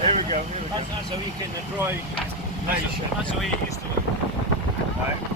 Here we go. That's a week in the dry. Nation. That's the way it used to be. Right.